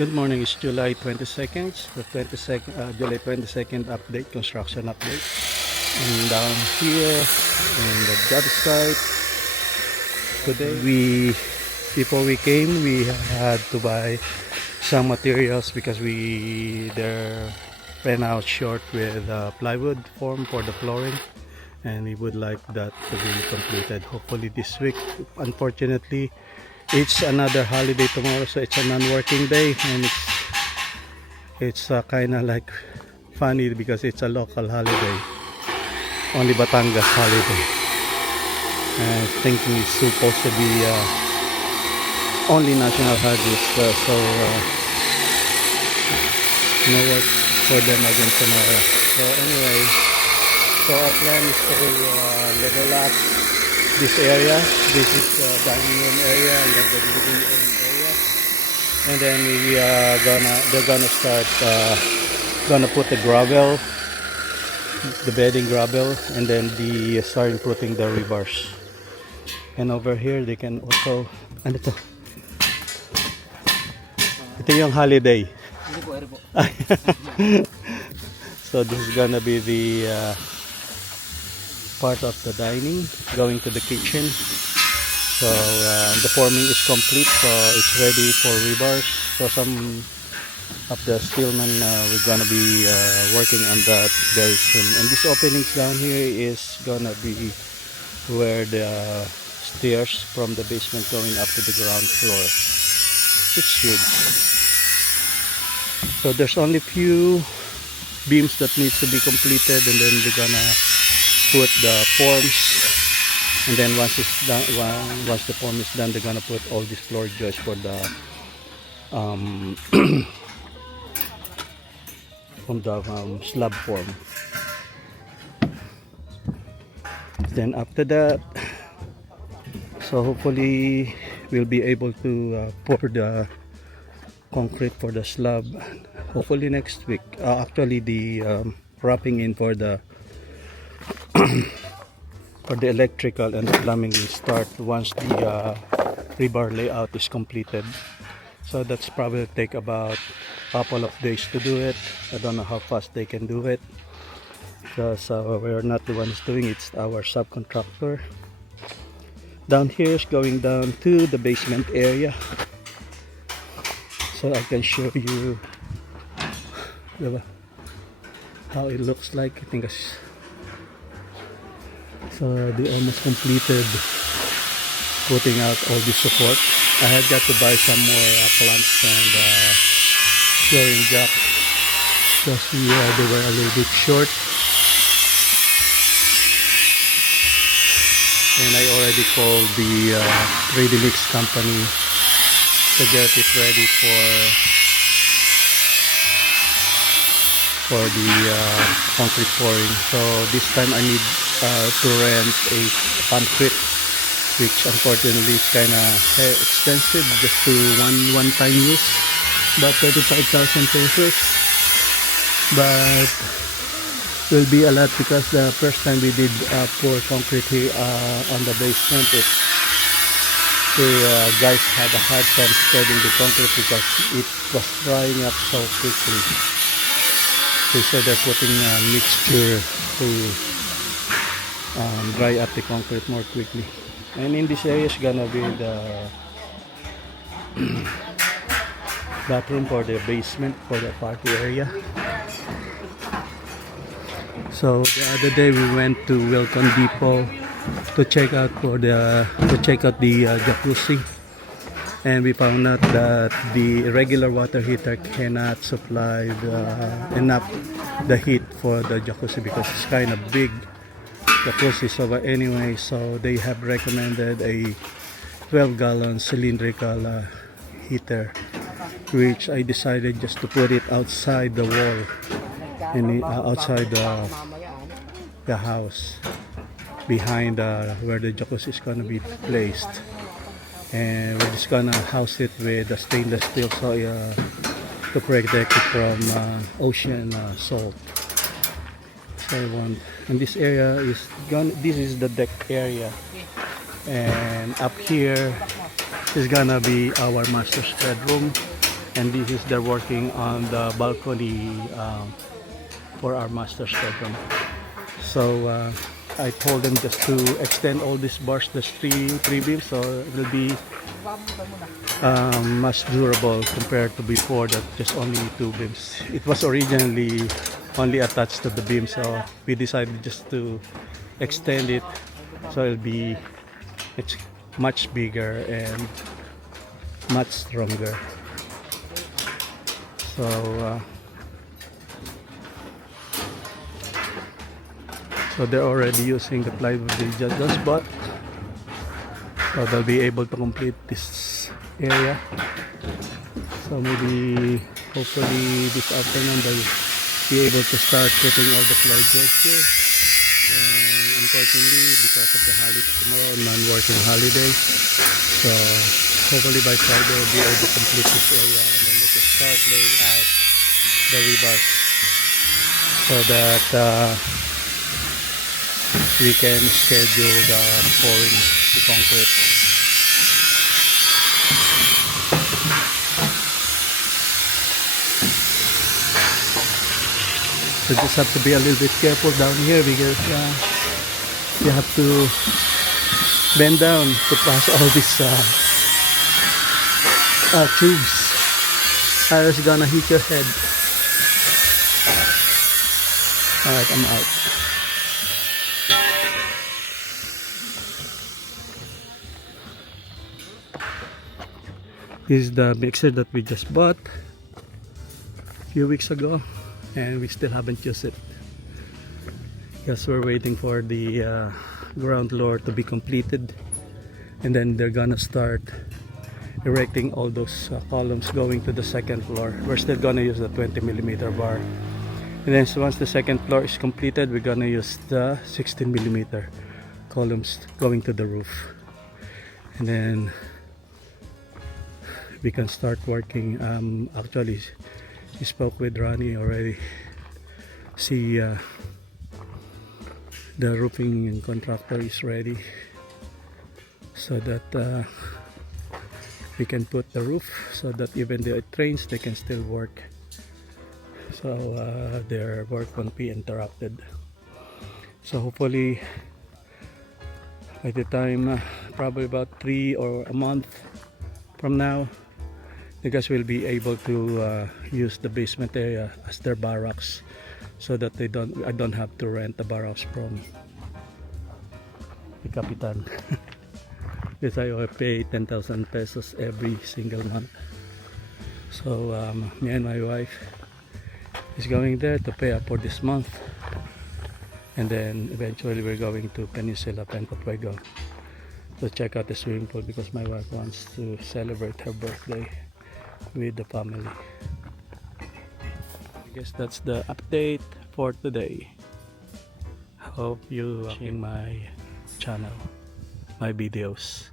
Good morning, it's July 22nd, July 22nd update, construction update. And down here in the job site, today before we came, we had to buy some materials because they're ran out short with plywood form for the flooring. And we would like that to be completed hopefully this week. Unfortunately, it's another holiday tomorrow, so it's a non-working day, and it's kind of like funny because it's a local holiday, only Batangas holiday. And thinking it's supposed to be only national holidays, so no work for them again tomorrow. So anyway, so our plan is to level up this area. This is the dining room area and then the living room area, and then they're gonna start gonna put the gravel, the bedding gravel, and then starting putting the rebars. And over here they can also ito yung holiday. So this is gonna be the part of the dining, going to the kitchen. So the forming is complete, so it's ready for rebars. So some of the steelmen we're gonna be working on that very soon. And this openings down here is gonna be where the stairs from the basement going up to the ground floor. It's huge. So there's only few beams that needs to be completed, and then we're gonna put the forms, and then once it's done, once the form is done, they're gonna put all these floor joists for the slab form. Then after that, so hopefully we'll be able to pour the concrete for the slab hopefully next week. Actually the wrapping in for the for the electrical and the plumbing will start once the rebar layout is completed. So that's probably take about a couple of days to do it. I don't know how fast they can do it because we're not the ones doing it, it's our subcontractor. Down here is going down to the basement area, so I can show you how it looks like. I think so they almost completed putting out all the support. I had got to buy some more planks and flooring jack because they were a little bit short, and I already called the ready mix company to get it ready for the concrete pouring. So this time I need to rent a concrete, which unfortunately is kind of expensive, just to one-time use, about 35,000 pesos. But will be a lot because the first time we did pour concrete here on the basement, the guys had a hard time spreading the concrete because it was drying up so quickly. They said they're putting a mixture to dry up the concrete more quickly. And in this area is gonna be the bathroom for the basement, for the party area. So the other day we went to Welcome Depot to check out the jacuzzi, and we found out that the regular water heater cannot supply enough the heat for the jacuzzi because it's kind of big jacuzzi. So but anyway, so they have recommended a 12-gallon cylindrical heater, which I decided just to put it outside the wall, outside the house, behind where the jacuzzi is gonna be placed. And we're just gonna house it with a stainless steel to protect it from ocean salt. So and this area is this is the deck area, and up here is gonna be our master's bedroom, And this is they're working on the balcony for our master's bedroom. So I told them just to extend all these bars, the three beams, so it will be much durable compared to before that just only two beams. It was originally only attached to the beam, so we decided just to extend it so it's much bigger and much stronger. So they're already using the plywood they just bought, so they'll be able to complete this area. So maybe hopefully this afternoon they'll be able to start putting all the floor joists here. And unfortunately, because of the holiday tomorrow, non-working holiday, so hopefully by Friday we'll be able to complete this area, and then they can start laying out the rebars so that we can schedule the pouring the concrete. So just have to be a little bit careful down here because you have to bend down to pass all these tubes. Or it's gonna hit your head. Alright, I'm out. This is the mixer that we just bought a few weeks ago, and we still haven't used it because we're waiting for the ground floor to be completed, and then they're gonna start erecting all those columns going to the second floor. We're still gonna use the 20mm bar, and then so once the second floor is completed, we're gonna use the 16mm columns going to the roof, and then we can start working. Actually, we spoke with Ronnie already. See, the roofing contractor is ready, so that we can put the roof so that even though it rains, they can still work. So their work won't be interrupted. So hopefully by the time probably about 3 or a month from now, you guys will be able to use the basement area as their barracks, so that I don't have to rent the barracks from the Kapitan. Because I pay 10,000 pesos every single month. So me and my wife is going there to pay up for this month, and then eventually we're going to Peninsula Pencopuego to check out the swimming pool, because my wife wants to celebrate her birthday with the family. I guess that's the update for today. Hope you watching my channel, my videos.